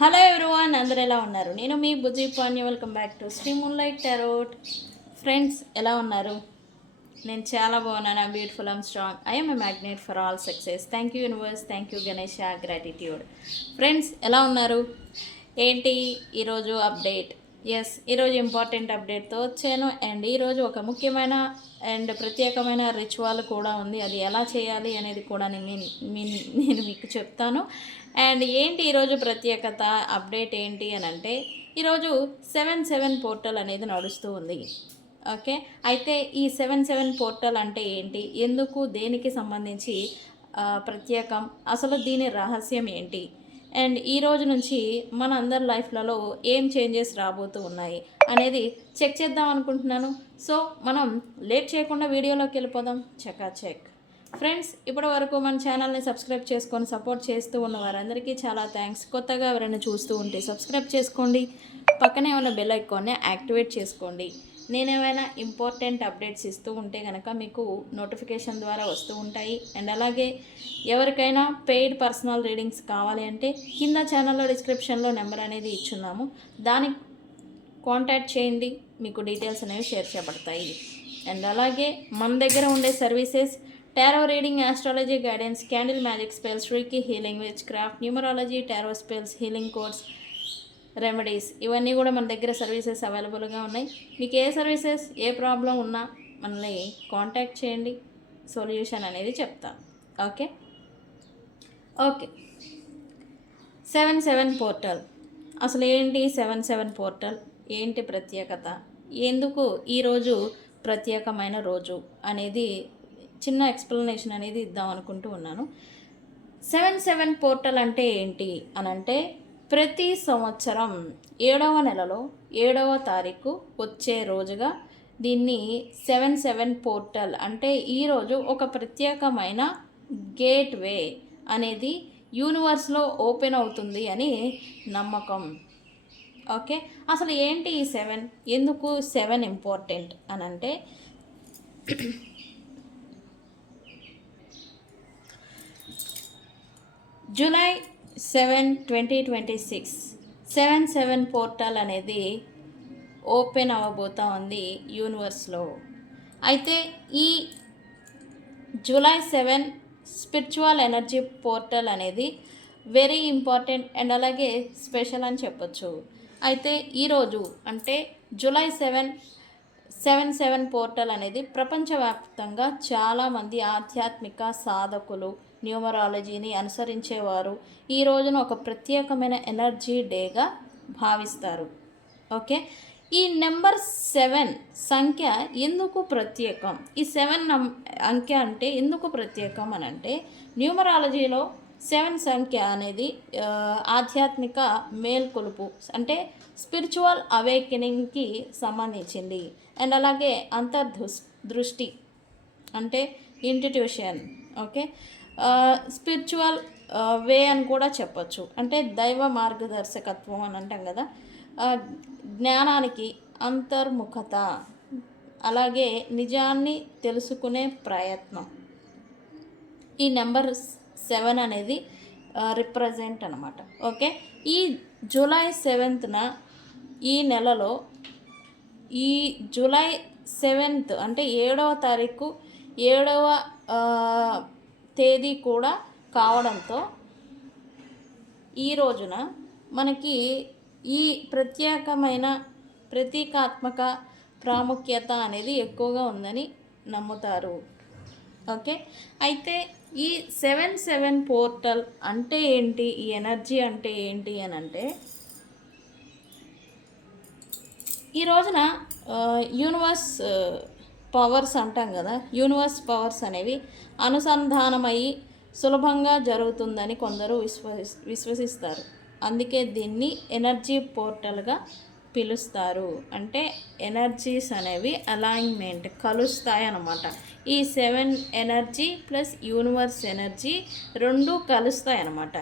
Hello everyone, అందరు ఎలా ఉన్నారు? నేను మీ Bujji Panya. Welcome back to Sri moonlight tarot. Friends, ఎలా ఉన్నారు? నేను చాలా బాగున్నాను. Beautiful, I'm strong, I'm a magnet for all success. Thank you universe, thank you Ganesha, gratitude. Friends, ఎలా ఉన్నారు? ఏంటి ఈరోజు అప్డేట్? ఈరోజు ఇంపార్టెంట్ అప్డేట్తో వచ్చాను. అండ్ ఈరోజు ఒక ముఖ్యమైన అండ్ ప్రత్యేకమైన రిచువల్ కూడా ఉంది. అది ఎలా చేయాలి అనేది కూడా నేను మీకు చెప్తాను. అండ్ ఏంటి ఈరోజు ప్రత్యేకత అప్డేట్ ఏంటి అని అంటే, ఈరోజు 7/7 పోర్టల్ అనేది నడుస్తూ ఉంది. ఓకే, అయితే ఈ 7/7 పోర్టల్ అంటే ఏంటి, ఎందుకు, దేనికి సంబంధించి ప్రత్యేకం, అసలు దీని రహస్యం ఏంటి, అండ్ ఈ రోజు నుంచి మన అందరి లైఫ్లలో ఏం చేంజెస్ రాబోతూ ఉన్నాయి అనేది చెక్ చేద్దాం అనుకుంటున్నాను. సో మనం లేట్ చేయకుండా వీడియోలోకి వెళ్ళిపోదాం. చెక్ ఫ్రెండ్స్, ఇప్పటి వరకు మన ఛానల్ని సబ్స్క్రైబ్ చేసుకొని సపోర్ట్ చేస్తూ ఉన్న వారందరికీ చాలా థ్యాంక్స్. కొత్తగా ఎవరైనా చూస్తూ ఉంటే సబ్స్క్రైబ్ చేసుకోండి, పక్కనే ఉన్న బెల్ ఐకాన్ని యాక్టివేట్ చేసుకోండి. నేనేమైనా ఇంపార్టెంట్ అప్డేట్స్ ఇస్తూ ఉంటే కనుక మీకు నోటిఫికేషన్ ద్వారా వస్తూ ఉంటాయి. అండ్ అలాగే ఎవరికైనా పెయిడ్ పర్సనల్ రీడింగ్స్ కావాలి అంటే కింద ఛానల్లో డిస్క్రిప్షన్లో నెంబర్ అనేది ఇచ్చున్నాము, దానికి కాంటాక్ట్ చేయండి, మీకు డీటెయిల్స్ అనేవి షేర్ చేయబడతాయి. అండ్ అలాగే మన దగ్గర ఉండే services tarot reading, astrology guidance, candle magic spells, reiki healing, witchcraft, numerology, tarot spells, healing course, remedies, ఇవన్నీ కూడా మన దగ్గర సర్వీసెస్ అవైలబుల్గా ఉన్నాయి. మీకు ఏ సర్వీసెస్, ఏ ప్రాబ్లం ఉన్నా మనల్ని కాంటాక్ట్ చేయండి, సొల్యూషన్ అనేది చెప్తాను. ఓకే 7/7 పోర్టల్ అసలు ఏంటి? 7/7 పోర్టల్ ఏంటి ప్రత్యేకత, ఎందుకు ఈరోజు ప్రత్యేకమైన రోజు అనేది చిన్న ఎక్స్ప్లెనేషన్ అనేది ఇద్దాం అనుకుంటూ ఉన్నాను. 7/7 పోర్టల్ అంటే ఏంటి అనంటే, ప్రతి సంవత్సరం 7వ నెలలో 7వ తారీఖు వచ్చే రోజుగా దీన్ని 7/7 పోర్టల్ అంటే ఈరోజు ఒక ప్రత్యేకమైన గేట్వే అనేది యూనివర్స్లో ఓపెన్ అవుతుంది అని నమ్మకం. ఓకే, అసలు ఏంటి ఈ 7, ఎందుకు 7 ఇంపార్టెంట్ అనంటే, జూలై 7, 2026 7/7 పోర్టల్ అనేది ఓపెన్ అవ్వబోతూ ఉంది యూనివర్స్లో. అయితే ఈ జూలై 7 స్పిరిచువల్ ఎనర్జీ పోర్టల్ అనేది వెరీ ఇంపార్టెంట్ అండ్ అలాగే స్పెషల్ అని చెప్పొచ్చు. అయితే ఈరోజు అంటే జూలై 7/7 పోర్టల్ అనేది ప్రపంచవ్యాప్తంగా చాలామంది ఆధ్యాత్మిక సాధకులు, న్యూమరాలజీని అనుసరించేవారు ఈ రోజున ఒక ప్రత్యేకమైన ఎనర్జీ డేగా భావిస్తారు. ఓకే, ఈ నెంబర్ 7 సంఖ్య ఎందుకు ప్రత్యేకం, ఈ 7 అంకె అంటే ఎందుకు ప్రత్యేకం అని అంటే, న్యూమరాలజీలో 7 సంఖ్య అనేది ఆధ్యాత్మిక మేల్కొలుపు అంటే స్పిరిచువల్ అవేకెనింగ్కి సంబంధించింది. అండ్ అలాగే అంతర్దృష్టి అంటే ఇంట్యూషన్. ఓకే, స్పిరిచువల్ వే అని కూడా చెప్పచ్చు, అంటే దైవ మార్గదర్శకత్వం అని అంటాం కదా, జ్ఞానానికి అంతర్ముఖత, అలాగే నిజాన్ని తెలుసుకునే ప్రయత్నం ఈ నెంబర్ 7 అనేది రిప్రజెంట్ అనమాట. ఓకే, ఈ జూలై 7న ఈ నెలలో ఈ జూలై 7 అంటే 7వ తారీఖు 7వ తేదీ కూడా కావడంతో ఈ రోజున మనకి ఈ ప్రత్యేకమైన ప్రతీకాత్మక ప్రాముఖ్యత అనేది ఎక్కువగా ఉందని నమ్ముతారు. ఓకే, అయితే ఈ 7/7 పోర్టల్ అంటే ఏంటి, ఈ ఎనర్జీ అంటే ఏంటి అని అంటే, ఈ రోజున యూనివర్స్ పవర్స్ అంటాం కదా, యూనివర్స్ పవర్స్ అనేవి అనుసంధానమయ్యి సులభంగా జరుగుతుందని కొందరు విశ్వసిస్తారు. అందుకే దీన్ని ఎనర్జీ పోర్టల్గా పిలుస్తారు. అంటే ఎనర్జీస్ అనేవి అలైన్మెంట్ కలుస్తాయి అన్నమాట. ఈ 7 ఎనర్జీ ప్లస్ యూనివర్స్ ఎనర్జీ రెండు కలుస్తాయి అన్నమాట.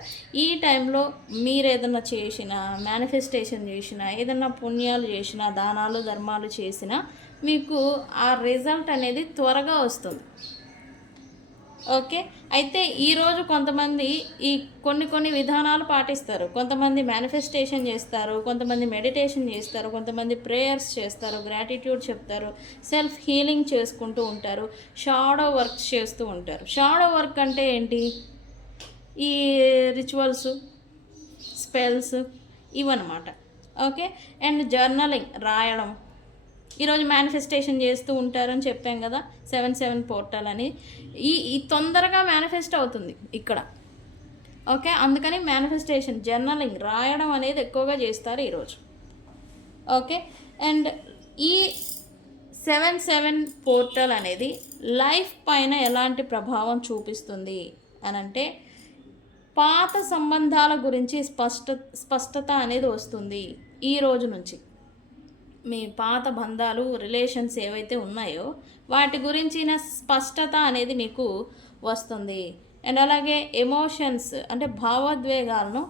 ఈ టైంలో మీరు ఏదైనా చేసినా, మేనిఫెస్టేషన్ చేసినా, ఏదైనా పుణ్యాలు చేసినా, దానాలు ధర్మాలు చేసినా మీకు ఆ రిజల్ట్ అనేది త్వరగా వస్తుంది. ఓకే. అయితే ఈరోజు కొంతమంది ఈ కొన్ని విధానాలు పాటిస్తారు. కొంతమంది మేనిఫెస్టేషన్ చేస్తారు, కొంతమంది మెడిటేషన్ చేస్తారు, కొంతమంది ప్రేయర్స్ చేస్తారు, గ్రాటిట్యూడ్ చెప్తారు, సెల్ఫ్ హీలింగ్ చేసుకుంటూ ఉంటారు, షాడో వర్క్స్ చేస్తూ ఉంటారు. షాడో వర్క్ అంటే ఏంటి? ఈ రిచువల్స్, స్పెల్స్ ఇవన్నమాట. ఓకే. అండ్ జర్నలింగ్ రాయడం. ఈరోజు మేనిఫెస్టేషన్ చేస్తూ ఉంటారని చెప్పాం కదా, 7/7 పోర్టల్ అని. ఈ తొందరగా మేనిఫెస్ట్ అవుతుంది ఇక్కడ. ఓకే. అందుకని మేనిఫెస్టేషన్, జర్నలింగ్ రాయడం అనేది ఎక్కువగా చేస్తారు ఈరోజు. ఓకే. అండ్ ఈ 7/7 పోర్టల్ అనేది లైఫ్ పైన ఎలాంటి ప్రభావం చూపిస్తుంది అని అంటే, పాత సంబంధాల గురించి స్పష్టత అనేది వస్తుంది ఈ రోజు నుంచి. మీ పాత బంధాలు, రిలేషన్స్ ఏవైతే ఉన్నాయో వాటి గురించిన స్పష్టత అనేది మీకు వస్తుంది. అండ్ అలాగే ఎమోషన్స్ అంటే భావోద్వేగాలను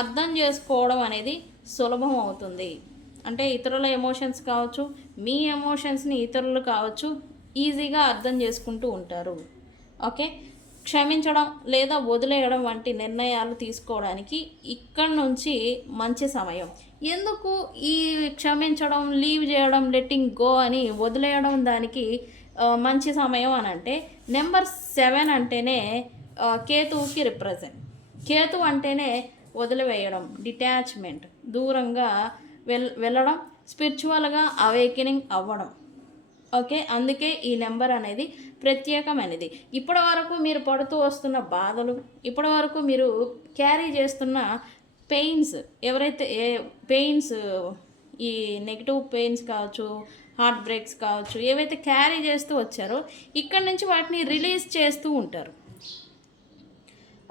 అర్థం చేసుకోవడం అనేది సులభం అవుతుంది. అంటే ఇతరుల ఎమోషన్స్ కావచ్చు, మీ ఎమోషన్స్ని ఇతరులు కావచ్చు ఈజీగా అర్థం చేసుకుంటూ ఉంటారు. ఓకే. క్షమించడం లేదా వదిలేయడం వంటి నిర్ణయాలు తీసుకోవడానికి ఇక్కడ నుంచి మంచి సమయం. ఎందుకు ఈ క్షమించడం, లీవ్ చేయడం, లెట్టింగ్ గో అని వదిలేయడం దానికి మంచి సమయం అని అంటే, నెంబర్ 7 అంటేనే కేతువుకి రిప్రజెంట్. కేతు అంటేనే వదిలివేయడం, డిటాచ్మెంట్, దూరంగా వెళ్ళడం, స్పిరిచువల్గా అవేకెనింగ్ అవ్వడం. ఓకే. అందుకే ఈ నెంబర్ అనేది ప్రత్యేకమైనది. ఇప్పటి వరకు మీరు పడుతూ వస్తున్న బాధలు, ఇప్పటి వరకు మీరు క్యారీ చేస్తున్న పెయిన్స్, ఎవరైతే పెయిన్స్, ఈ నెగిటివ్ పెయిన్స్ కావచ్చు, హార్ట్ బ్రేక్స్ కావచ్చు, ఏవైతే క్యారీ చేస్తూ వచ్చారో ఇక్కడి నుంచి వాటిని రిలీజ్ చేస్తూ ఉంటారు.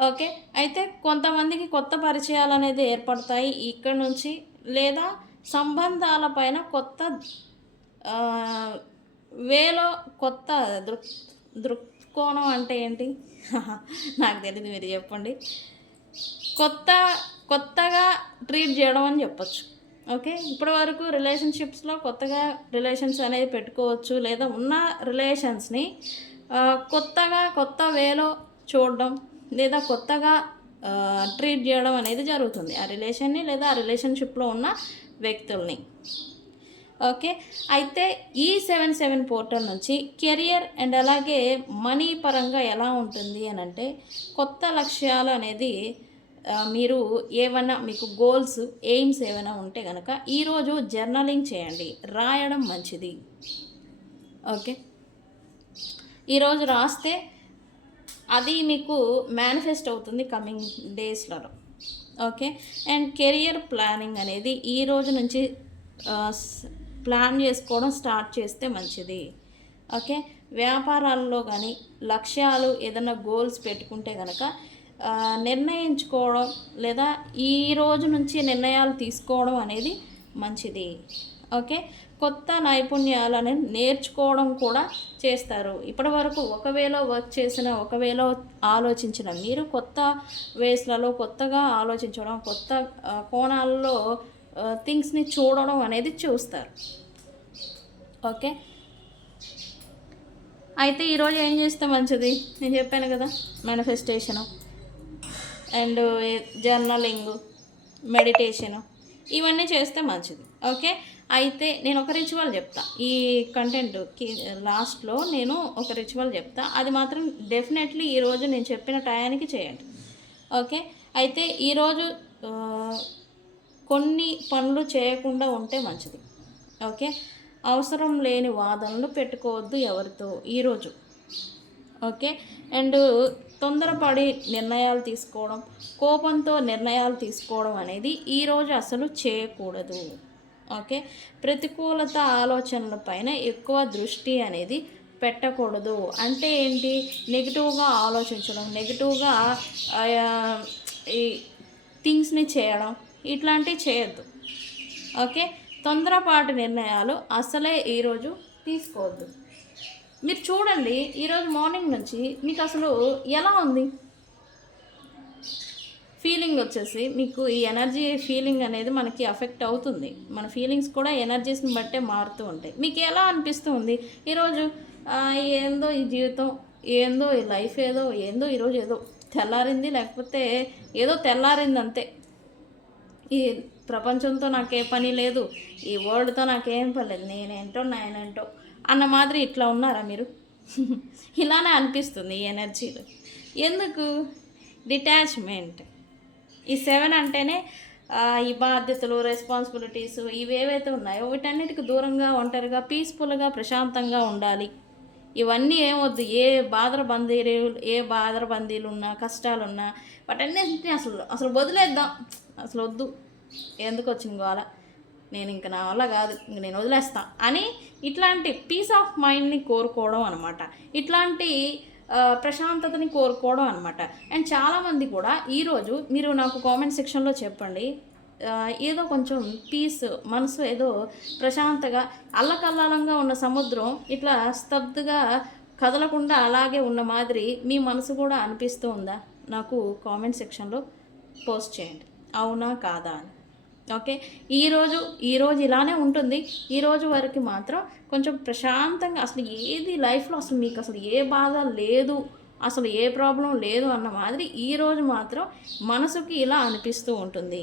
ఓకే. అయితే కొంతమందికి కొత్త పరిచయాలు అనేది ఏర్పడతాయి ఇక్కడ నుంచి, లేదా సంబంధాలపైన కొత్త వేలో కొత్త దృక్కోణం అంటే ఏంటి? నాకు తెలియదు, మీరు చెప్పండి. కొత్తగా ట్రీట్ చేయడం అని చెప్పచ్చు. ఓకే. ఇప్పటి వరకు రిలేషన్షిప్స్లో కొత్తగా రిలేషన్స్ అనేది పెట్టుకోవచ్చు, లేదా ఉన్న రిలేషన్స్ని కొత్త వేలో చూడడం, లేదా కొత్తగా ట్రీట్ చేయడం అనేది జరుగుతుంది ఆ రిలేషన్ని, లేదా ఆ రిలేషన్షిప్లో ఉన్న వ్యక్తుల్ని. ఓకే. అయితే ఈ 7/7 పోర్టల్ నుంచి కెరియర్ అండ్ అలాగే మనీ పరంగా ఎలా ఉంటుంది అని అంటే, కొత్త లక్ష్యాలు అనేది మీరు ఏమైనా మీకు గోల్స్, ఎయిమ్స్ ఏమైనా ఉంటే కనుక ఈరోజు జర్నలింగ్ చేయండి, రాయడం మంచిది. ఓకే. ఈరోజు రాస్తే అది మీకు మేనిఫెస్ట్ అవుతుంది కమింగ్ డేస్లలో. ఓకే. అండ్ కెరియర్ ప్లానింగ్ అనేది ఈ రోజు నుంచి ప్లాన్ చేసుకోవడం స్టార్ట్ చేస్తే మంచిది. ఓకే. వ్యాపారాల్లో కానీ లక్ష్యాలు, ఏదైనా గోల్స్ పెట్టుకుంటే కనుక నిర్ణయించుకోవడం, లేదా ఈ రోజు నుంచి నిర్ణయాలు తీసుకోవడం అనేది మంచిది. ఓకే. కొత్త నైపుణ్యాలను నేర్చుకోవడం కూడా చేస్తారు. ఇప్పటి వరకు ఒకవేళ వర్క్ చేసిన, ఒకవేళ ఆలోచించిన మీరు కొత్త వేస్లలో కొత్తగా ఆలోచించడం, కొత్త కోణాల్లో థింగ్స్ని చూడడం అనేది చూస్తారు. ఓకే. అయితే ఈరోజు ఏం చేస్తే మంచిది? నేను చెప్పాను కదా, మేనిఫెస్టేషను అండ్ జర్నలింగు, మెడిటేషను, ఇవన్నీ చేస్తే మంచిది. ఓకే. అయితే నేను ఒక రిచువల్ చెప్తా, ఈ కంటెంట్కి లాస్ట్లో నేను ఒక రిచువల్ చెప్తా, అది మాత్రం డెఫినెట్లీ ఈరోజు నేను చెప్పిన టయానికి చేయండి. ఓకే. అయితే ఈరోజు కొన్ని పనులు చేయకుండా ఉంటే మంచిది. ఓకే. అవసరం లేని వాదనలు పెట్టుకోవద్దు ఎవరితో ఈరోజు. ఓకే. అండ్ తొందరపడి నిర్ణయాలు తీసుకోవడం, కోపంతో నిర్ణయాలు తీసుకోవడం అనేది ఈరోజు అసలు చేయకూడదు. ఓకే. ప్రతికూలత ఆలోచనల పైన ఎక్కువ దృష్టి అనేది పెట్టకూడదు. అంటే ఏంటి? నెగిటివ్గా ఆలోచించడం, నెగిటివ్గా ఈ థింగ్స్ని చేయడం, ఇట్లాంటివి చేయొద్దు. ఓకే. తొందరపాటు నిర్ణయాలు అసలే ఈరోజు తీసుకోవద్దు. మీరు చూడండి, ఈరోజు మార్నింగ్ నుంచి మీకు అసలు ఎలా ఉంది ఫీలింగ్ వచ్చేసి, మీకు ఈ ఎనర్జీ ఫీలింగ్ అనేది మనకి అఫెక్ట్ అవుతుంది. మన ఫీలింగ్స్ కూడా ఎనర్జీస్ని బట్టే మారుతూ ఉంటాయి. మీకు ఎలా అనిపిస్తుంది ఈరోజు? ఏందో ఈ జీవితం, ఏందో ఈ లైఫ్ ఏందో ఈరోజు ఏదో తెల్లారింది, లేకపోతే ఏదో తెల్లారింది అంతే. ఈ ప్రపంచంతో నాకే పని లేదు, ఈ వరల్డ్తో నాకేం పని లేదు, నేనేంటో అన్న మాదిరి ఇట్లా ఉన్నారా మీరు? ఇలానే అనిపిస్తుంది ఈ ఎనర్జీలు. ఎందుకు? డిటాచ్మెంట్. ఈ 7 అంటేనే ఈ బాధ్యతలు, రెస్పాన్సిబిలిటీస్ ఇవేవైతే ఉన్నాయో వీటన్నిటికి దూరంగా, ఒంటరిగా, పీస్ఫుల్గా, ప్రశాంతంగా ఉండాలి. ఇవన్నీ ఏమొద్దు. ఏ బాధరబందీలు ఉన్నా, కష్టాలున్నా వాటన్నిటిని అసలు వదిలేద్దాం. అసలు వద్దు, ఎందుకు వచ్చింది గోల, నేను ఇంక నా వల్ల కాదు, ఇంక నేను వదిలేస్తా అని ఇట్లాంటి పీస్ ఆఫ్ మైండ్ని కోరుకోవడం అనమాట. ఇట్లాంటి ప్రశాంతతని కోరుకోవడం అనమాట. అండ్ చాలామంది కూడా ఈరోజు మీరు నాకు కామెంట్ సెక్షన్లో చెప్పండి, ఏదో కొంచెం పీస్, మనసు ఏదో ప్రశాంతగా, అల్లకల్లాలంగా ఉన్న సముద్రం ఇట్లా స్తబ్దుగా కదలకుండా అలాగే ఉన్న మాదిరి మీ మనసు కూడా అనిపిస్తూ ఉందా? నాకు కామెంట్ సెక్షన్లో పోస్ట్ చేయండి, అవునా కాదా అని. ఓకే, ఈరోజు ఇలానే ఉంటుంది. ఈరోజు వరకు మాత్రం కొంచెం ప్రశాంతంగా, అసలు ఏది లైఫ్లో అసలు మీకు అసలు ఏ బాధ లేదు, అసలు ఏ ప్రాబ్లం లేదు అన్న మాదిరి ఈరోజు మాత్రం మనసుకి ఇలా అనిపిస్తూ ఉంటుంది.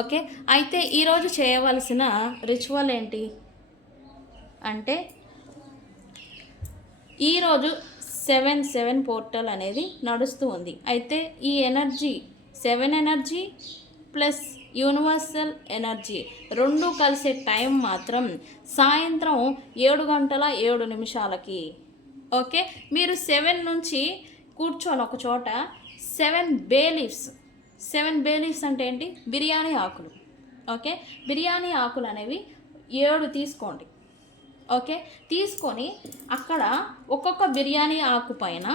ఓకే, అయితే ఈరోజు చేయవలసిన రిచువల్ ఏంటి అంటే, ఈరోజు 7/7 పోర్టల్ అనేది నడుస్తూ ఉంది. అయితే ఈ energy 7 energy plus universal energy రెండు కలిసే టైం మాత్రం సాయంత్రం 7:07. ఓకే, మీరు 7 నుంచి కూర్చొని ఒక చోట 7 బే లీవ్స్ అంటే ఏంటి? బిర్యానీ ఆకులు. ఓకే, బిర్యానీ ఆకులు అనేవి 7 తీసుకోండి. ఓకే, తీసుకొని అక్కడ ఒక్కొక్క బిర్యానీ ఆకు పైన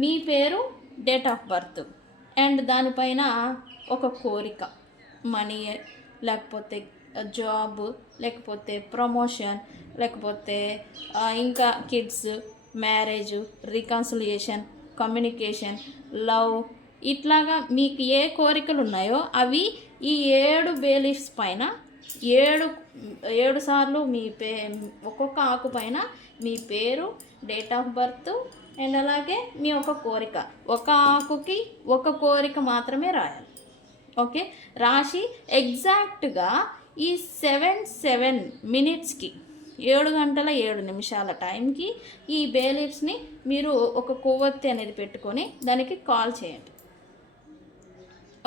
మీ పేరు, డేట్ ఆఫ్ బర్త్ అండ్ దానిపైన ఒక కోరిక, మనీ, లేకపోతే జాబ్, లేకపోతే ప్రమోషన్, లేకపోతే ఇంకా kids, marriage, reconciliation, communication, love, ఇట్లాగా మీకు ఏ కోరికలు ఉన్నాయో అవి ఈ 7 బేలీఫ్స్ పైన 7 సార్లు ఒక్కొక్క ఆకు పైన మీ పేరు, డేట్ ఆఫ్ బర్త్ అండ్ అలాగే మీ ఒక కోరిక, ఒక ఆకుకి ఒక కోరిక మాత్రమే రాయాలి. ఓకే, రాసి ఎగ్జాక్ట్గా ఈ 7 మినిట్స్కి 7:07 టైంకి ఈ బేలీఫ్స్ని మీరు ఒక కొవ్వొత్తి అనేది పెట్టుకొని దానికి కాల్ చేయండి.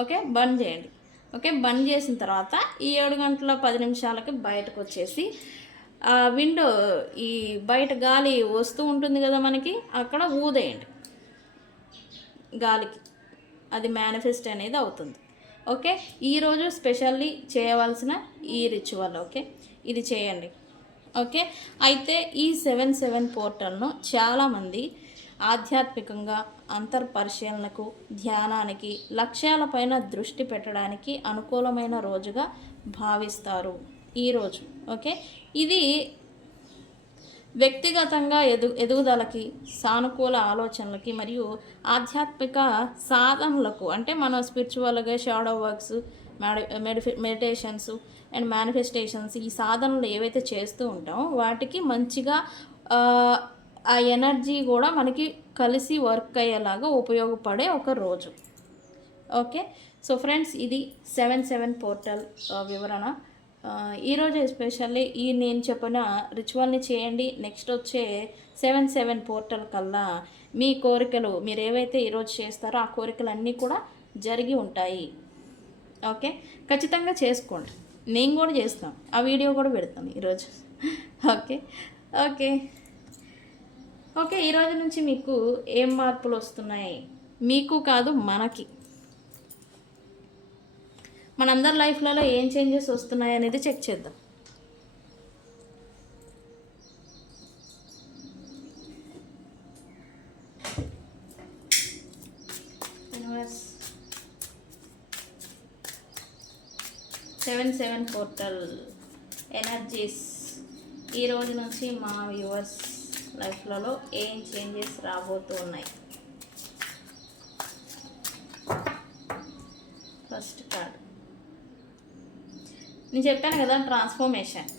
ఓకే, బంద్ చేయండి. ఓకే, బంద్ చేసిన తర్వాత ఈ 7:10 బయటకు వచ్చేసి విండో, ఈ బయట గాలి వస్తూ ఉంటుంది కదా మనకి, అక్కడ ఊదేయండి గాలికి, అది మేనిఫెస్ట్ అనేది అవుతుంది. ఓకే, ఈరోజు స్పెషల్లీ చేయవలసిన ఈ రిచువల్. ఓకే, ఇది చేయండి. ఓకే, అయితే ఈ 7/7 పోర్టల్ను చాలామంది ఆధ్యాత్మికంగా, అంతర్పరిశీలనకు, ధ్యానానికి, లక్ష్యాలపైన దృష్టి పెట్టడానికి అనుకూలమైన రోజుగా భావిస్తారు ఈరోజు. ఓకే, ఇది వ్యక్తిగతంగా ఎదుగుదలకి, సానుకూల ఆలోచనలకి మరియు ఆధ్యాత్మిక సాధనలకు, అంటే మనం స్పిరిచువల్గా shadow works, meditations and manifestations, ఈ సాధనలు ఏవైతే చేస్తూ ఉంటామో వాటికి మంచిగా ఆ ఎనర్జీ కూడా మనకి కలిసి వర్క్ అయ్యేలాగా ఉపయోగపడే ఒక రోజు. ఓకే, సో ఫ్రెండ్స్, ఇది 7/7 పోర్టల్ వివరణ. ఈరోజు ఎస్పెషల్లీ నేను చెప్పిన రిచువల్ని చేయండి. నెక్స్ట్ వచ్చే 7/7 పోర్టల్ కల్లా మీ కోరికలు, మీరు ఏవైతే ఈరోజు చేస్తారో ఆ కోరికలన్నీ కూడా జరిగి ఉంటాయి. ఓకే, ఖచ్చితంగా చేసుకోండి. నేను కూడా చేస్తాను, ఆ వీడియో కూడా పెడతాను ఈరోజు. ఓకే ఓకే ఓకే ఈరోజు నుంచి మీకు ఏం మార్పులు వస్తున్నాయి? మీకు కాదు, మనకి, మనందరి లైఫ్లలో ఏం చేంజెస్ వస్తున్నాయి అనేది చెక్ చేద్దాం. యూనివర్స్ 7/7 పోర్టల్ ఎనర్జీస్, ఈరోజు నుంచి మా వ్యూవర్స్ లైఫ్లలో ఏం చేంజెస్ రాబోతూ ఉన్నాయి? ఫస్ట్ కార్డ్ నేను చెప్పాను కదా, ట్రాన్స్ఫర్మేషన్.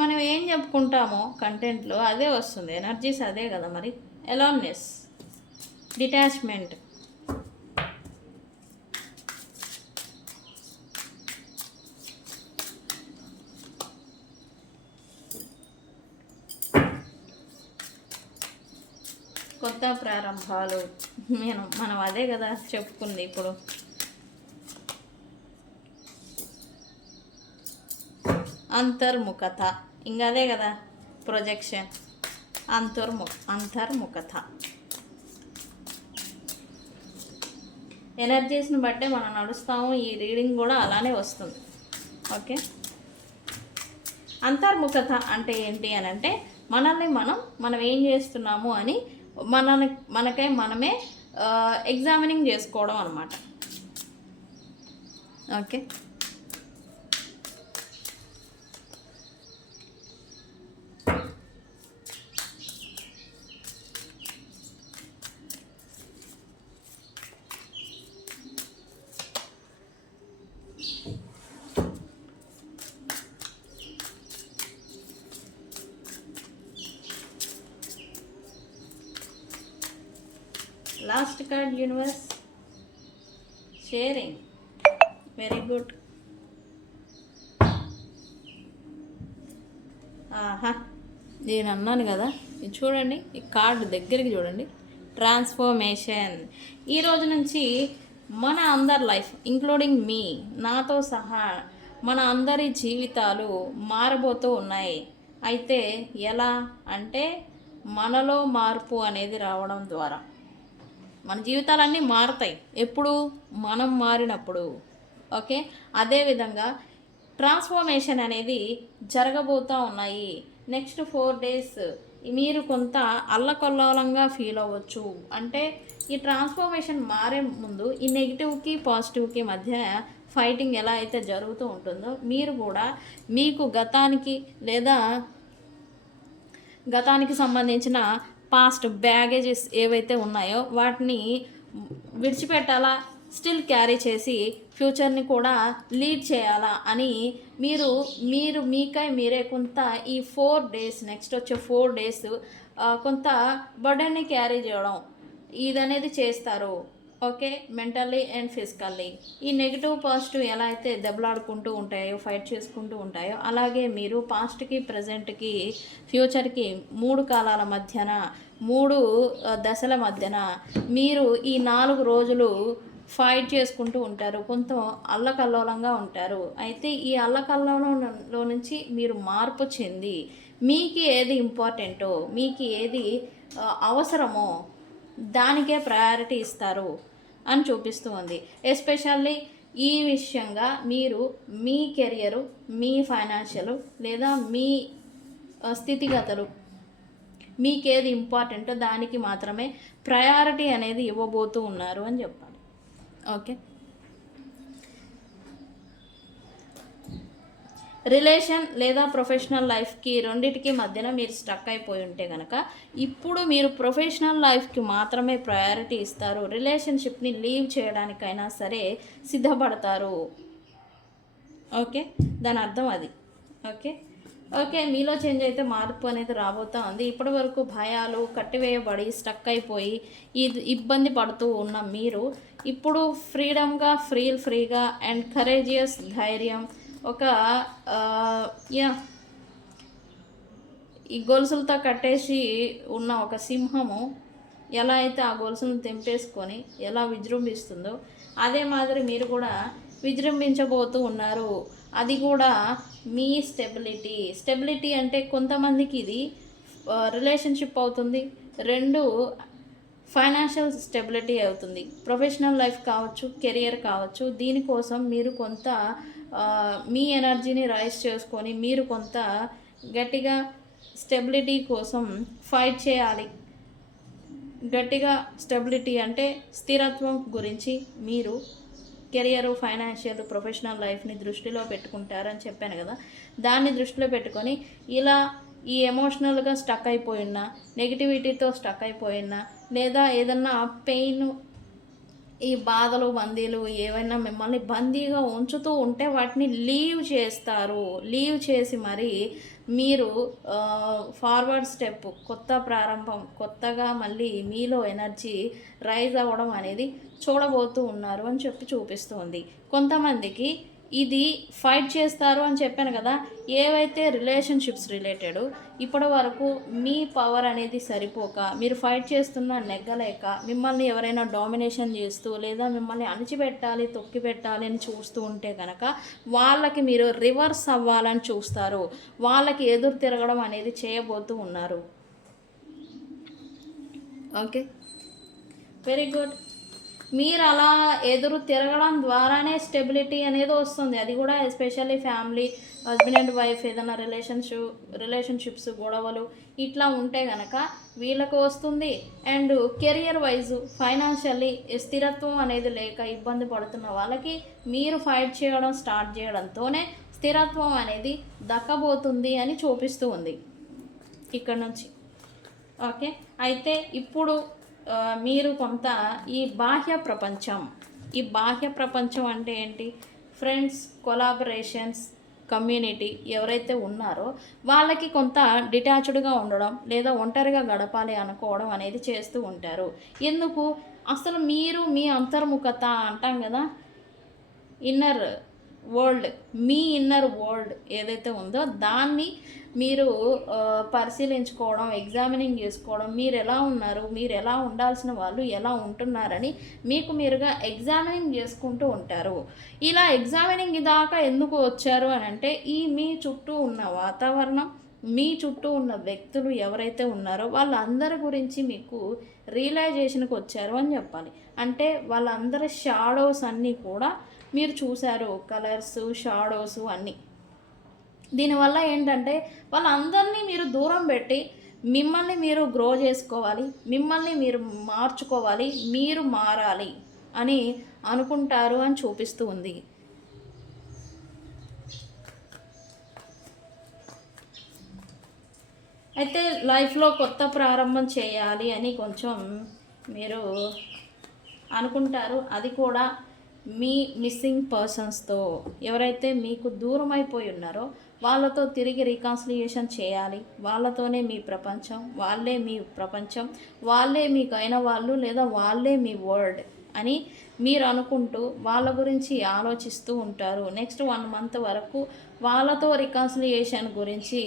మనం ఏం చెప్పుకుంటామో కంటెంట్లో అదే వస్తుంది. ఎనర్జీస్ అదే కదా మరి. ఎలోన్నెస్, డిటాచ్మెంట్, కొత్త ప్రారంభాలు, మనం అదే కదా చెప్పుకుంది ఇప్పుడు. అంతర్ముఖత, ఇంకా అదే కదా ప్రొజెక్షన్. అంతర్ముఖత ఎనర్జీస్ని బట్టే మనం నడుస్తాము. ఈ రీడింగ్ కూడా అలానే వస్తుంది. ఓకే, అంతర్ముఖత అంటే ఏంటి అని అంటే మనం ఏం చేస్తున్నాము అని మనకై మనమే ఎగ్జామినింగ్ చేసుకోవడం అనమాట. Okay, last card universe, sharing. Very good. ఆహా, నేను అన్నాను కదా, ఇది చూడండి, ఈ కార్డు దగ్గరికి చూడండి. ట్రాన్స్ఫర్మేషన్. ఈరోజు నుంచి మన అందరి లైఫ్, ఇంక్లూడింగ్ మీ, నాతో సహా మన అందరి జీవితాలు మారబోతూ ఉన్నాయి. అయితే ఎలా అంటే మనలో మార్పు అనేది రావడం ద్వారా మన జీవితాలన్నీ మారుతాయి. ఎప్పుడు? మనం మారినప్పుడు. ఓకే, అదేవిధంగా ట్రాన్స్ఫర్మేషన్ అనేది జరగబోతూ ఉన్నాయి. నెక్స్ట్ 4 days మీరు కొంత అల్లకల్లోలంగా ఫీల్ అవ్వచ్చు. అంటే ఈ ట్రాన్స్ఫర్మేషన్ మారే ముందు ఈ నెగిటివ్కి పాజిటివ్కి మధ్య ఫైటింగ్ ఎలా అయితే జరుగుతూ ఉంటుందో, మీరు కూడా మీకు గతానికి సంబంధించిన పాస్ట్ బ్యాగేజెస్ ఏవైతే ఉన్నాయో వాటిని విడిచిపెట్టాలా, స్టిల్ క్యారీ చేసి ఫ్యూచర్ని కూడా లీడ్ చేయాలా అని మీకై మీరే కొంత ఈ 4 days, నెక్స్ట్ వచ్చే 4 days కొంత బర్డెన్ని క్యారీ చేయడం ఇదనేది చేస్తారు. Okay, mentally and physically. ఈ నెగిటివ్ పాజిటివ్ ఎలా అయితే దెబ్బలాడుకుంటూ ఉంటాయో, ఫైట్ చేసుకుంటూ ఉంటాయో, అలాగే మీరు పాస్ట్కి, ప్రజెంట్కి, ఫ్యూచర్కి 3 కాలాల మధ్యన, 3 దశల మధ్యన మీరు ఈ 4 రోజులు ఫైట్ చేసుకుంటూ ఉంటారు. కొంత అల్లకల్లోలంగా ఉంటారు. అయితే ఈ అల్లకల్లోలంలో నుంచి మీరు మార్పు చెంది మీకు ఏది ఇంపార్టెంటో, మీకు ఏది అవసరమో దానికే ప్రయారిటీ ఇస్తారు అని చూపిస్తూ ఉంది. ఎస్పెషల్లీ ఈ విషయంగా మీరు మీ కెరియరు, మీ ఫైనాన్షియల్ లేదా మీ స్థితిగతులు, మీకేది ఇంపార్టెంటో దానికి మాత్రమే ప్రయారిటీ అనేది ఇవ్వబోతూ ఉన్నారు అని చెప్పాలి. ఓకే, రిలేషన్ లేదా ప్రొఫెషనల్ లైఫ్కి రెండిటికి మధ్యన మీరు స్టక్ అయిపోయి ఉంటే కనుక ఇప్పుడు మీరు ప్రొఫెషనల్ లైఫ్కి మాత్రమే ప్రయారిటీ ఇస్తారు. రిలేషన్షిప్ని లీవ్ చేయడానికైనా సరే సిద్ధపడతారు. ఓకే, దాని అర్థం అది. ఓకే, మీలో చేంజ్ అయితే మార్పు అనేది రాబోతూ ఉంది. ఇప్పటి వరకు భయాలు కట్టివేయబడి స్టక్ అయిపోయి ఇబ్బంది పడుతూ ఉన్న మీరు ఇప్పుడు ఫ్రీడమ్గా, ఫ్రీగా అండ్ కరేజియస్, ధైర్యం, ఒక ఈ గొలుసులతో కట్టేసి ఉన్న ఒక సింహము ఎలా అయితే ఆ గొలుసులను తెంపేసుకొని ఎలా విజృంభిస్తుందో అదే మాదిరి మీరు కూడా విజృంభించబోతూ ఉన్నారు. అది కూడా మీ స్టెబిలిటీ అంటే కొంతమందికి ఇది రిలేషన్షిప్ అవుతుంది, 2 ఫైనాన్షియల్ స్టెబిలిటీ అవుతుంది. ప్రొఫెషనల్ లైఫ్ కావచ్చు, కెరియర్ కావచ్చు. దీనికోసం మీరు కొంత మీ ఎనర్జీని రైజ్ చేసుకొని మీరు కొంత గట్టిగా స్టెబిలిటీ కోసం ఫైట్ చేయాలి. గట్టిగా స్టెబిలిటీ అంటే స్థిరత్వం గురించి మీరు కెరియర్, ఫైనాన్షియల్, ప్రొఫెషనల్ లైఫ్ని దృష్టిలో పెట్టుకుంటారని చెప్పాను కదా. దాన్ని దృష్టిలో పెట్టుకొని ఇలా ఈ ఎమోషనల్గా స్టక్ అయిపోయినా, నెగిటివిటీతో స్టక్ అయిపోయినా, లేదా ఏదన్నా పెయిన్ ఈ బాధలు బందీలు ఏవైనా మిమ్మల్ని బందీగా ఉంచుతూ ఉంటే వాటిని లీవ్ చేస్తారు. లీవ్ చేసి మరి మీరు ఫార్వర్డ్ స్టెప్, కొత్త ప్రారంభం, కొత్తగా మళ్ళీ మీలో ఎనర్జీ రైజ్ అవ్వడం అనేది చూడబోతూ ఉన్నారు అని చెప్పి చూపిస్తుంది. కొంతమందికి ఇది ఫైట్ చేస్తారు అని చెప్పాను కదా, ఏవైతే రిలేషన్షిప్స్ రిలేటెడ్ ఇప్పటి వరకు మీ పవర్ అనేది సరిపోక మీరు ఫైట్ చేస్తున్న నెగ్గలేక మిమ్మల్ని ఎవరైనా డామినేషన్ చేస్తూ లేదా మిమ్మల్ని అణిచిపెట్టాలి, తొక్కి పెట్టాలి అని చూస్తూ ఉంటే కనుక వాళ్ళకి మీరు రివర్స్ అవ్వాలని చూస్తారు. వాళ్ళకి ఎదురు తిరగడం అనేది చేయబోతూ ఉన్నారు. Okay, very good. మీరు అలా ఎదురు తిరగడం ద్వారానే స్టెబిలిటీ అనేది వస్తుంది. అది కూడా especially family, husband and wife ఏదైనా రిలేషన్షిప్స్ గొడవలు ఇట్లా ఉంటే కనుక వీళ్ళకు వస్తుంది. అండ్ కెరియర్ వైజ్ ఫైనాన్షియల్లీ స్థిరత్వం అనేది లేక ఇబ్బంది పడుతున్న వాళ్ళకి మీరు ఫైట్ చేయడం స్టార్ట్ చేయడంతోనే స్థిరత్వం అనేది దక్కబోతుంది అని చూపిస్తూ ఉంది ఇక్కడ నుంచి. ఓకే, అయితే ఇప్పుడు మీరు కొంత ఈ బాహ్య ప్రపంచం అంటే ఏంటి? ఫ్రెండ్స్, కొలాబరేషన్స్, కమ్యూనిటీ ఎవరైతే ఉన్నారో వాళ్ళకి కొంత డిటాచ్డ్గా ఉండడం లేదా ఒంటరిగా గడపాలి అనుకోవడం అనేది చేస్తూ ఉంటారు. ఎందుకు? అసలు మీరు మీ అంతర్ముఖత అంటాం కదా, ఇన్నర్ వరల్డ్ ఏదైతే ఉందో దాన్ని మీరు పరిశీలించుకోవడం, ఎగ్జామినింగ్ చేసుకోవడం, మీరు ఎలా ఉన్నారు, మీరు ఎలా ఉండాల్సిన వాళ్ళు ఎలా ఉంటున్నారని మీకు మీరుగా ఎగ్జామినింగ్ చేసుకుంటూ ఉంటారు. ఇలా ఎగ్జామినింగ్ దాకా ఎందుకు వచ్చారు అని అంటే మీ చుట్టూ ఉన్న వాతావరణం, మీ చుట్టూ ఉన్న వ్యక్తులు ఎవరైతే ఉన్నారో వాళ్ళందరి గురించి మీకు రియలైజేషన్కి వచ్చారు అని చెప్పాలి. అంటే వాళ్ళందరి షాడోస్ అన్నీ కూడా మీరు చూశారు, కలర్స్, షాడోస్ అన్నీ. దీనివల్ల ఏంటంటే వాళ్ళందరినీ మీరు దూరం పెట్టి మిమ్మల్ని మీరు గ్రో చేసుకోవాలి, మిమ్మల్ని మీరు మార్చుకోవాలి, మీరు మారాలి అని అనుకుంటారు అని చూపిస్తూ ఉంది. అయితే లైఫ్లో కొత్త ప్రారంభం చేయాలి అని కొంచెం మీరు అనుకుంటారు. అది కూడా మీ మిస్సింగ్ పర్సన్స్తో ఎవరైతే మీకు దూరం అయిపోయి ఉన్నారో వాళ్ళతో తిరిగి రీకాన్సిలియేషన్ చేయాలి. వాళ్ళతోనే మీ ప్రపంచం, వాళ్ళే మీ ప్రపంచం, వాళ్ళే మీకు అయిన వాళ్ళు లేదా వాళ్ళే మీ వరల్డ్ అని మీరు అనుకుంటూ వాళ్ళ గురించి ఆలోచిస్తూ ఉంటారు. నెక్స్ట్ 1 month వరకు వాళ్ళతో రికాన్సిలియేషన్ గురించి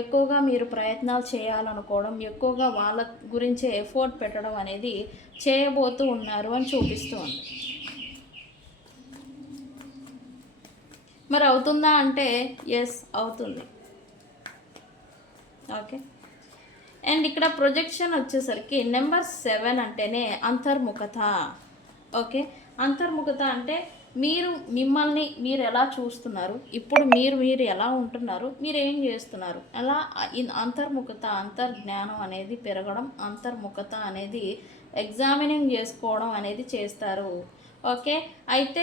ఎక్కువగా మీరు ప్రయత్నాలు చేయాలనుకోవడం, ఎక్కువగా వాళ్ళ గురించి ఎఫర్ట్ పెట్టడం అనేది చేయబోతూ ఉన్నారు అని చూపిస్తూ ఉంది. మరి అవుతుందా అంటే ఎస్ అవుతుంది. ఓకే, అండ్ ఇక్కడ ప్రొజెక్షన్ వచ్చేసరికి నెంబర్ 7 అంటేనే అంతర్ముఖత. ఓకే, అంతర్ముఖత అంటే మిమ్మల్ని మీరు ఎలా చూస్తున్నారు, ఇప్పుడు మీరు ఎలా ఉంటున్నారు, మీరు ఏం చేస్తున్నారు, అలా అంతర్ముఖత, అంతర్జ్ఞానం అనేది పెరగడం, అంతర్ముఖత అనేది ఎగ్జామినింగ్ చేసుకోవడం అనేది చేస్తారు. ఓకే, అయితే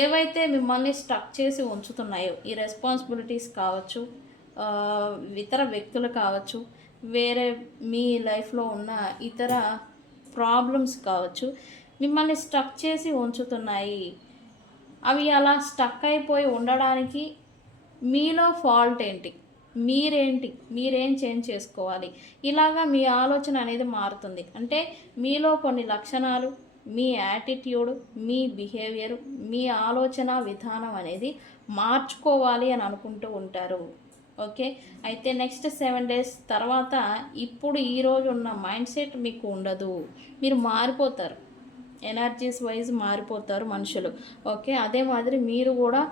ఏవైతే మిమ్మల్ని స్టక్ చేసి ఉంచుతున్నాయో ఈ రెస్పాన్సిబిలిటీస్ కావచ్చు, ఇతర వ్యక్తులు కావచ్చు, వేరే మీ లైఫ్లో ఉన్న ఇతర ప్రాబ్లమ్స్ కావచ్చు, మిమ్మల్ని స్టక్ చేసి ఉంచుతున్నాయి. అవి అలా స్టక్ అయిపోయి ఉండడానికి మీలో ఫాల్ట్ ఏంటి, మీరేం చేంజ్ చేసుకోవాలి, ఇలాగా మీ ఆలోచన అనేది మారుతుంది. అంటే మీలో కొన్ని లక్షణాలు, మీ యాటిట్యూడ్, మీ బిహేవియర్, మీ ఆలోచన విధానం అనేది మార్చుకోవాలి అని అనుకుంటూ ఉంటారు. ఓకే, అయితే నెక్స్ట్ 7 days తర్వాత ఇప్పుడు ఈరోజు ఉన్న మైండ్ సెట్ మీకు ఉండదు, మీరు మారిపోతారు, ఎనర్జీస్ వైజ్ మారిపోతారు మనుషులు. ఓకే, అదే మాదిరి మీరు కూడా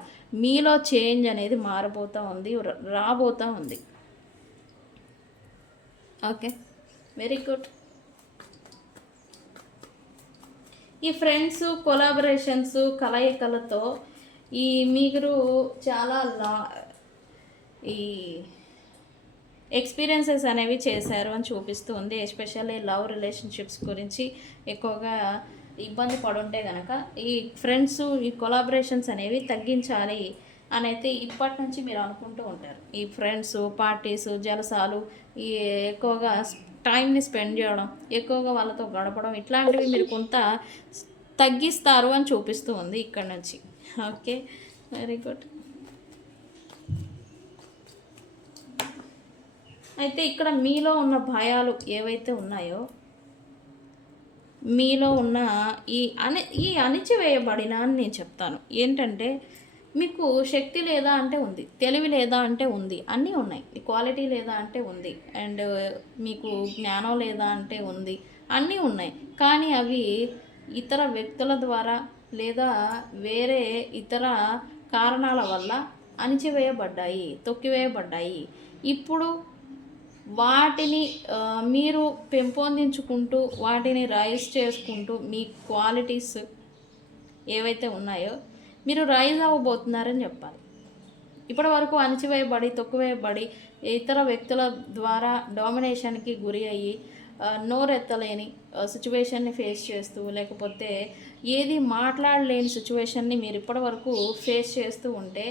మీలో చేంజ్ అనేది మారిపోతూ ఉంది, రాబోతూ ఉంది. Okay, very good. ఈ ఫ్రెండ్స్, కొలాబరేషన్స్, కలయికలతో మీరు చాలా ఈ ఎక్స్పీరియన్సెస్ అనేవి చేశారు అని చూపిస్తూ ఉంది. ఎస్పెషల్లీ లవ్ రిలేషన్షిప్స్ గురించి ఎక్కువగా ఇబ్బంది పడుంటే కనుక ఈ ఫ్రెండ్స్, ఈ కొలాబరేషన్స్ అనేవి తగ్గించాలి అని అయితే ఇప్పటి నుంచి మీరు అనుకుంటూ ఉంటారు. ఈ ఫ్రెండ్స్, పార్టీస్, జలసాలు, ఈ ఎక్కువగా టైంని స్పెండ్ చేయడం, ఎక్కువగా వాళ్ళతో గడపడం, ఇట్లాంటివి మీరు కొంత తగ్గిస్తారు అని చూపిస్తూ ఉంది ఇక్కడ నుంచి. Okay, very good. అయితే ఇక్కడ మీలో ఉన్న భయాలు ఏవైతే ఉన్నాయో, మీలో ఉన్న ఈ అణిచివేయబడిన అని నేను చెప్తాను. ఏంటంటే మీకు శక్తి లేదా అంటే ఉంది, తెలివి లేదా అంటే ఉంది, అన్నీ ఉన్నాయి. క్వాలిటీ లేదా అంటే ఉంది, అండ్ మీకు జ్ఞానం లేదా అంటే ఉంది, అన్నీ ఉన్నాయి. కానీ అవి ఇతర వ్యక్తుల ద్వారా లేదా వేరే ఇతర కారణాల వల్ల అణిచివేయబడ్డాయి, తొక్కివేయబడ్డాయి. ఇప్పుడు వాటిని మీరు పెంపొందించుకుంటూ, వాటిని రైజ్ చేసుకుంటూ, మీ క్వాలిటీస్ ఏవైతే ఉన్నాయో మీరు రైజ్ అవ్వబోతున్నారని చెప్పాలి. ఇప్పటి వరకు అణచివేయబడి, తొక్కువేయబడి, ఇతర వ్యక్తుల ద్వారా డామినేషన్కి గురి అయ్యి నోరెత్తలేని సిచ్యువేషన్ని ఫేస్ చేస్తూ, లేకపోతే ఏది మాట్లాడలేని సిచ్యువేషన్ని మీరు ఇప్పటి వరకు ఫేస్ చేస్తూ ఉంటే,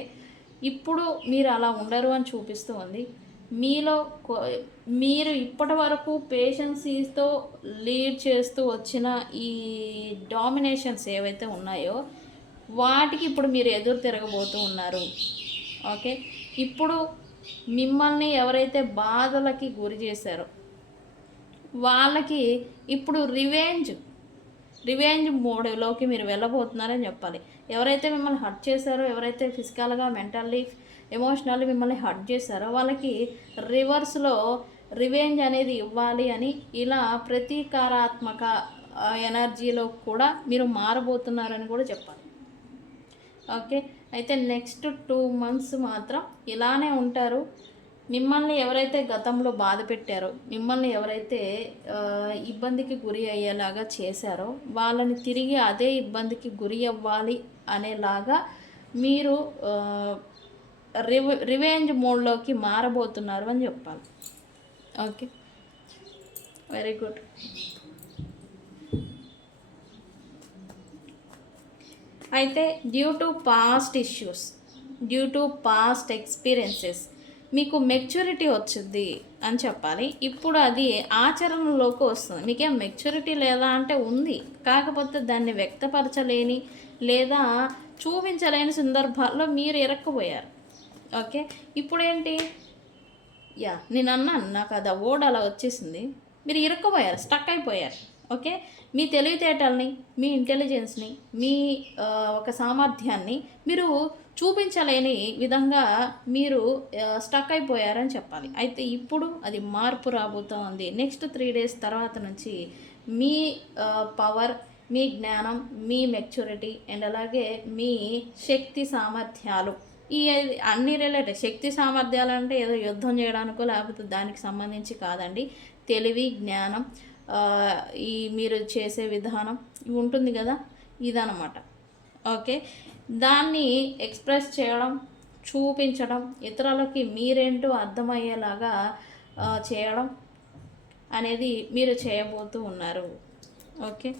ఇప్పుడు మీరు అలా ఉండరు అని చూపిస్తూ ఉంది. మీరు ఇప్పటి వరకు పేషెన్సీతో లీడ్ చేస్తూ వచ్చిన ఈ డామినేషన్స్ ఏవైతే ఉన్నాయో వాటికి ఇప్పుడు మీరు ఎదురు తిరగబోతూ ఉన్నారు. ఓకే, ఇప్పుడు మిమ్మల్ని ఎవరైతే బాధలకి గురి చేశారో వాళ్ళకి ఇప్పుడు రివెంజ్ మోడ్లోకి మీరు వెళ్ళబోతున్నారని చెప్పాలి. ఎవరైతే మిమ్మల్ని హర్ట్ చేశారో, ఎవరైతే ఫిజికల్గా, మెంటల్లీ, ఎమోషనల్లీ మిమ్మల్ని హర్ట్ చేశారో వాళ్ళకి రివర్స్లో రివెంజ్ అనేది ఇవ్వాలి అని ఇలా ప్రతీకారాత్మక ఎనర్జీలో కూడా మీరు మారబోతున్నారని కూడా చెప్పాలి. ఓకే, అయితే నెక్స్ట్ 2 months మాత్రం ఇలానే ఉంటారు. మిమ్మల్ని ఎవరైతే గతంలో బాధ పెట్టారో, మిమ్మల్ని ఎవరైతే ఇబ్బందికి గురి అయ్యేలాగా చేశారో వాళ్ళని తిరిగి అదే ఇబ్బందికి గురి అవ్వాలి అనేలాగా మీరు రివెంజ్ మోడ్లోకి మారబోతున్నారు అని చెప్పాలి. Okay, very good. అయితే due to past issues, due to past experiences మీకు మెచ్యూరిటీ వచ్చింది అని చెప్పాలి. ఇప్పుడు అది ఆచరణలోకి వస్తుంది. మీకేం మెచ్యూరిటీ లేదా అంటే ఉంది, కాకపోతే దాన్ని వ్యక్తపరచలేని లేదా చూపించలేని సందర్భాల్లో మీరు ఇరక్కుపోయారు. ఓకే, ఇప్పుడేంటి, నేను అన్నాను నాకు అది ఓడ్ అలా వచ్చేసింది, మీరు ఇరుక్కుపోయారు, స్టక్ అయిపోయారు. ఓకే, మీ తెలివితేటల్ని, మీ ఇంటెలిజెన్స్ని, మీ ఒక సామర్థ్యాన్ని మీరు చూపించలేని విధంగా మీరు స్టక్ అయిపోయారని చెప్పాలి. అయితే ఇప్పుడు అది మార్పు రాబోతోంది. నెక్స్ట్ 3 days తర్వాత నుంచి మీ పవర్, మీ జ్ఞానం, మీ మెచ్యూరిటీ అండ్ అలాగే మీ శక్తి సామర్థ్యాలు, ఈ అన్ని రిలేటెడ్. శక్తి సామర్థ్యాలు అంటే ఏదో యుద్ధం చేయడానికో లేకపోతే దానికి సంబంధించి కాదండి. తెలివి, జ్ఞానం, ఈ మీరు చేసే విధానం ఇవి ఉంటుంది కదా, ఇదనమాట. ఓకే, దాన్ని ఎక్స్ప్రెస్ చేయడం, చూపించడం, ఇతరులకి మీరేంటో అర్థమయ్యేలాగా చేయడం అనేది మీరు చేయబోతూ ఉన్నారు. ఓకే,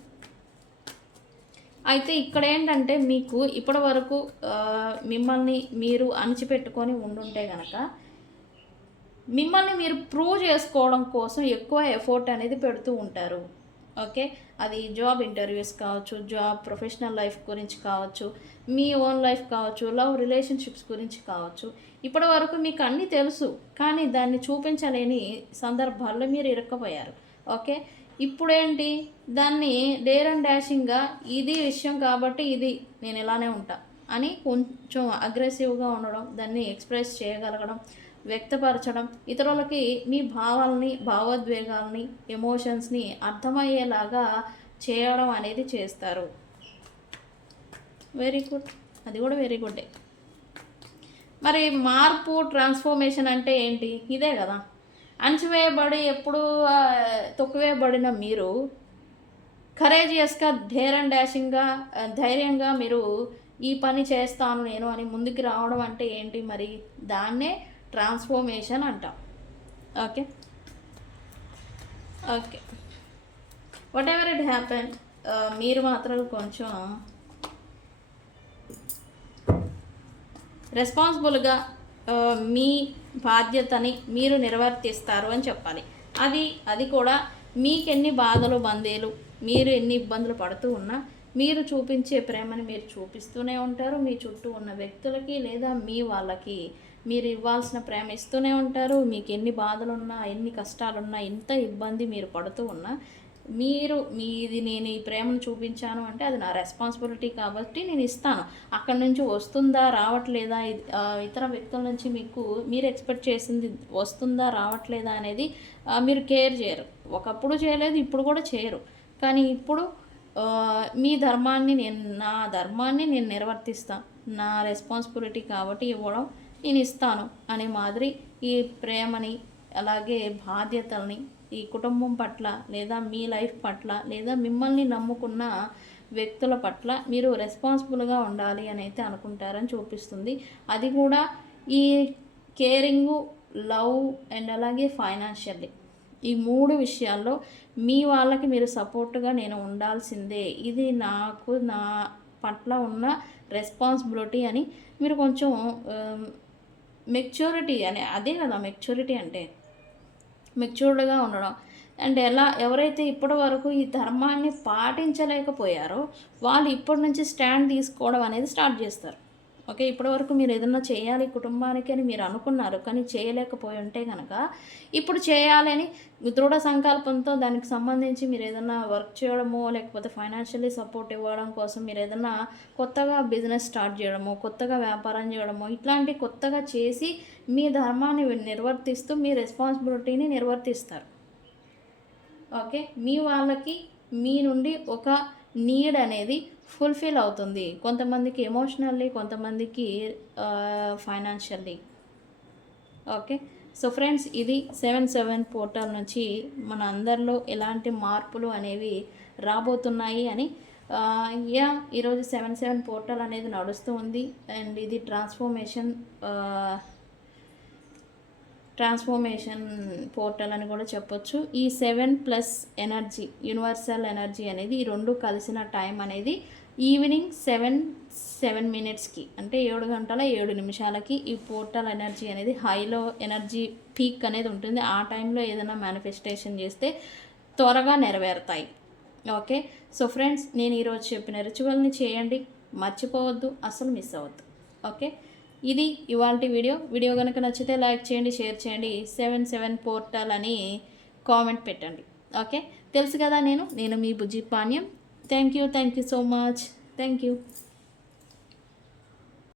అయితే ఇక్కడ ఏంటంటే మీకు ఇప్పటి వరకు మిమ్మల్ని మీరు అణిచిపెట్టుకొని ఉండుంటే కనుక మిమ్మల్ని మీరు ప్రూవ్ చేసుకోవడం కోసం ఎక్కువ ఎఫర్ట్ అనేది పెడుతూ ఉంటారు. ఓకే, అది జాబ్ ఇంటర్వ్యూస్ కావచ్చు, జాబ్ ప్రొఫెషనల్ లైఫ్ గురించి కావచ్చు, మీ ఓన్ లైఫ్ కావచ్చు, లవ్ రిలేషన్షిప్స్ గురించి కావచ్చు. ఇప్పటి వరకు మీకు అన్నీ తెలుసు, కానీ దాన్ని చూపించలేని సందర్భాల్లో మీరు ఇరుక్కుపోయారు. ఓకే, ఇప్పుడేంటి, దాన్ని డేర్ అండ్ డాషింగ్గా ఇది విషయం కాబట్టి ఇది నేను ఇలానే ఉంటా అని కొంచెం అగ్రెసివ్గా ఉండడం, దాన్ని ఎక్స్ప్రెస్ చేయగలగడం, వ్యక్తపరచడం, ఇతరులకి మీ భావాలని, భావోద్వేగాలని, ఎమోషన్స్ని అర్థమయ్యేలాగా చేయడం అనేది చేస్తారు. వెరీ గుడ్, అది కూడా వెరీ గుడ్డే. మరి మార్పు, ట్రాన్స్ఫర్మేషన్ అంటే ఏంటి? ఇదే కదా. అణచివేయబడి ఎప్పుడు తొక్కువేయబడిన మీరు కరేజియస్గా, డేర్ అండ్ డాషింగ్గా, ధైర్యంగా మీరు ఈ పని చేస్తాను నేను అని ముందుకు రావడం అంటే ఏంటి? మరి దాన్నే ట్రాన్స్ఫర్మేషన్ అంటాం. Okay okay, what ever it happen, మీరు మాత్రం కొంచెం రెస్పాన్సిబుల్గా మీ బాధ్యతని మీరు నిర్వర్తిస్తారు అని చెప్పాలి. అది కూడా మీకెన్ని బాధలు, బందేలు, మీరు ఎన్ని ఇబ్బందులు పడుతూ ఉన్నా మీరు చూపించే ప్రేమని మీరు చూపిస్తూనే ఉంటారు మీ చుట్టూ ఉన్న వ్యక్తులకి లేదా మీ వాళ్ళకి మీరు ఇవ్వాల్సిన ప్రేమ ఇస్తూనే ఉంటారు. మీకు ఎన్ని బాధలున్నా ఎన్ని కష్టాలున్నా ఎంత ఇబ్బంది మీరు పడుతూ ఉన్నా నేను ఈ ప్రేమను చూపించాను అంటే అది నా రెస్పాన్సిబిలిటీ కాబట్టి నేను ఇస్తాను. అక్కడి నుంచి వస్తుందా రావట్లేదా, ఇతర వ్యక్తుల నుంచి మీరు ఎక్స్పెక్ట్ చేసింది వస్తుందా రావట్లేదా అనేది మీరు కేర్ చేయరు. ఒకప్పుడు చేయలేదు, ఇప్పుడు కూడా చేయరు. కానీ ఇప్పుడు నా ధర్మాన్ని నేను నిర్వర్తిస్తాను, నా రెస్పాన్సిబిలిటీ కాబట్టి ఇవ్వడం నేను ఇస్తాను అనే మాదిరి ఈ ప్రేమని అలాగే బాధ్యతల్ని ఈ కుటుంబం పట్ల లేదా మీ లైఫ్ పట్ల లేదా మిమ్మల్ని నమ్ముకున్న వ్యక్తుల పట్ల మీరు రెస్పాన్సిబుల్గా ఉండాలి అని అయితే అనుకుంటారని చూపిస్తుంది. అది కూడా ఈ కేరింగు, లవ్ అండ్ అలాగే ఫైనాన్షియల్లీ ఈ 3 విషయాల్లో మీ వాళ్ళకి మీరు సపోర్ట్గా నేను ఉండాల్సిందే, ఇది నా పట్ల ఉన్న రెస్పాన్సిబిలిటీ అని మీరు కొంచెం మెచ్యూరిటీ అని అదే కదా మెచ్యూరిటీ అంటే మెచ్యూర్డ్గా ఉండడం. అండ్ ఎవరైతే ఇప్పటి వరకు ఈ ధర్మాన్ని పాటించలేకపోయారో వాళ్ళు ఇప్పటి నుంచి స్టాండ్ తీసుకోవడం అనేది స్టార్ట్ చేస్తారు. ఓకే, ఇప్పటివరకు మీరు ఏదన్నా చేయాలి కుటుంబానికి అని మీరు అనుకున్నారు, కానీ చేయలేకపోయి ఉంటే కనుక ఇప్పుడు చేయాలని దృఢ సంకల్పంతో దానికి సంబంధించి మీరు ఏదన్నా వర్క్ చేయడమో లేకపోతే ఫైనాన్షియల్లీ సపోర్ట్ ఇవ్వడం కోసం మీరు ఏదన్నా కొత్తగా బిజినెస్ స్టార్ట్ చేయడమో కొత్తగా వ్యాపారం చేయడమో ఇట్లాంటి కొత్తగా చేసి మీ ధర్మాన్ని నిర్వర్తిస్తూ మీ రెస్పాన్సిబిలిటీని నిర్వర్తిస్తారు. ఓకే, మీ వాళ్ళకి మీ నుండి ఒక నీడ్ అనేది ఫుల్ఫిల్ అవుతుంది. కొంతమందికి ఎమోషనల్లీ, కొంతమందికి ఫైనాన్షియల్లీ. ఓకే, సో ఫ్రెండ్స్, ఇది 7/7 పోర్టల్ నుంచి మన అందరిలో ఎలాంటి మార్పులు అనేవి రాబోతున్నాయి అని ఈరోజు 7/7 పోర్టల్ అనేది నడుస్తూ ఉంది. అండ్ ఇది ట్రాన్స్ఫర్మేషన్ పోర్టల్ అని కూడా చెప్పొచ్చు. ఈ 7+ ఎనర్జీ, యూనివర్సల్ ఎనర్జీ అనేది ఈ 2 కలిసిన టైం అనేది ఈవినింగ్ 7 minutesకి అంటే 7 గంటల 7 నిమిషాలకి ఈ పోర్టల్ ఎనర్జీ అనేది హైలో ఎనర్జీ పీక్ అనేది ఉంటుంది. ఆ టైంలో ఏదైనా మేనిఫెస్టేషన్ చేస్తే త్వరగా నెరవేరుతాయి. ఓకే, సో ఫ్రెండ్స్, నేను ఈరోజు చెప్పిన రిచువల్ని చేయండి, మర్చిపోవద్దు, అస్సలు మిస్ అవ్వద్దు. ఓకే, ఇది ఇవాల్టి వీడియో కనుక నచ్చితే లైక్ చేయండి, షేర్ చేయండి, 7/7 పోర్టల్ అని కామెంట్ పెట్టండి. ఓకే, తెలుసు కదా నేను మీ Bujji Panyam. Thank you so much. Thank you.